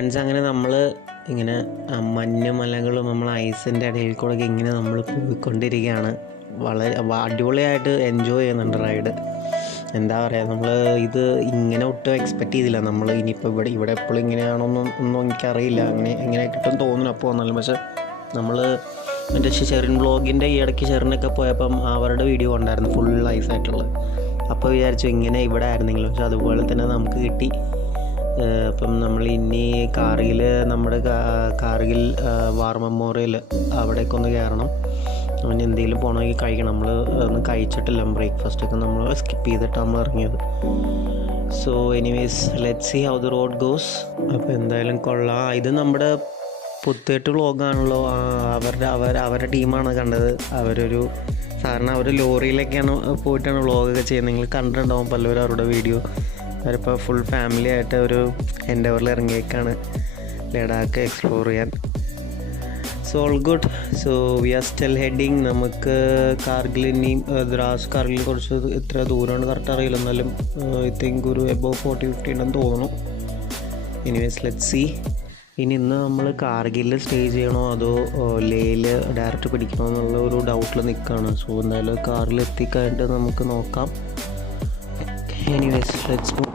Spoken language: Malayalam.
ഫ്രണ്ട്സ്, അങ്ങനെ നമ്മൾ ഇങ്ങനെ മഞ്ഞുമലകളും നമ്മൾ ഐസിൻ്റെ ഇടയിൽ കൂടെ ഇങ്ങനെ നമ്മൾ പോയിക്കൊണ്ടിരിക്കുകയാണ്. വളരെ അടിപൊളിയായിട്ട് എൻജോയ് ചെയ്യുന്നുണ്ട് റൈഡ്. എന്താ പറയുക, നമ്മൾ ഇത് ഇങ്ങനെ ഒട്ടും എക്സ്പെക്റ്റ് ചെയ്തില്ല. നമ്മൾ ഇനിയിപ്പോൾ ഇവിടെ എപ്പോഴും ഇങ്ങനെയാണോന്നും എനിക്കറിയില്ല. എങ്ങനെ കിട്ടും തോന്നുന്നു അപ്പോൾ വന്നാലും. പക്ഷേ നമ്മൾ എൻ്റെ ഷെറിൻ വ്ളോഗിൻ്റെ ഈ ഇടയ്ക്ക് ഷെറിനൊക്കെ പോയപ്പം അവരുടെ വീഡിയോ ഉണ്ടായിരുന്നു ഫുൾ ഐസായിട്ടുള്ളത്. അപ്പോൾ വിചാരിച്ചു ഇങ്ങനെ ഇവിടെ ആയിരുന്നെങ്കിലും. പക്ഷെ അതുപോലെ തന്നെ നമുക്ക് കിട്ടി. അപ്പം നമ്മൾ ഇനി നമ്മുടെ കാർഗിൽ വാർ മെമ്മോറിയൽ അവിടേക്ക് ഒന്ന് കയറണം. അവന് എന്തെങ്കിലും പോകണമെങ്കിൽ കഴിക്കണം. നമ്മൾ ഒന്നും കഴിച്ചിട്ടില്ല. ബ്രേക്ക്ഫാസ്റ്റൊക്കെ നമ്മൾ സ്കിപ്പ് ചെയ്തിട്ടാണ് നമ്മൾ ഇറങ്ങിയത്. So anyways, let see how the road goes. അപ്പോൾ എന്തായാലും കൊള്ളാം. ഇത് നമ്മുടെ പുത്തേട്ട് വ്ളോഗാണല്ലോ. അവരുടെ ടീമാണ് കണ്ടത്. സാധാരണ അവർ ലോറിയിലൊക്കെയാണ് പോയിട്ടാണ് വ്ളോഗൊക്കെ ചെയ്യുന്നത്. നിങ്ങൾ കണ്ടിട്ടുണ്ടാവും പലവരും അവരുടെ വീഡിയോ. അവരിപ്പോൾ ഫുൾ ഫാമിലി ആയിട്ട് ഒരു എൻഡവറിൽ ഇറങ്ങിയേക്കാണ് ലഡാക്ക് എക്സ്പ്ലോർ ചെയ്യാൻ. So all good. So we are still heading. നമുക്ക് കാർഗിൽ ഇനിയും ദ്രാസ് കാർഗിൽ കുറച്ച് എത്ര ദൂരമാണ് കറക്റ്റ് അറിയില്ല. എന്നാലും ഐ തിങ്ക് ഒരു എബോവ് 40-50 ഉണ്ടെന്ന് തോന്നുന്നു. Anyways, let see. ഇന്ന് നമ്മൾ കാർഗിലിൽ സ്റ്റേ ചെയ്യണോ അതോ ലേയിൽ ഡയറക്റ്റ് പിടിക്കണോ എന്നുള്ള ഒരു ഡൗട്ടിൽ നിൽക്കുകയാണ്. സോ എന്തായാലും കാറിൽ എത്തിക്കഴിഞ്ഞിട്ട് നമുക്ക് നോക്കാം. Anyways, let's move.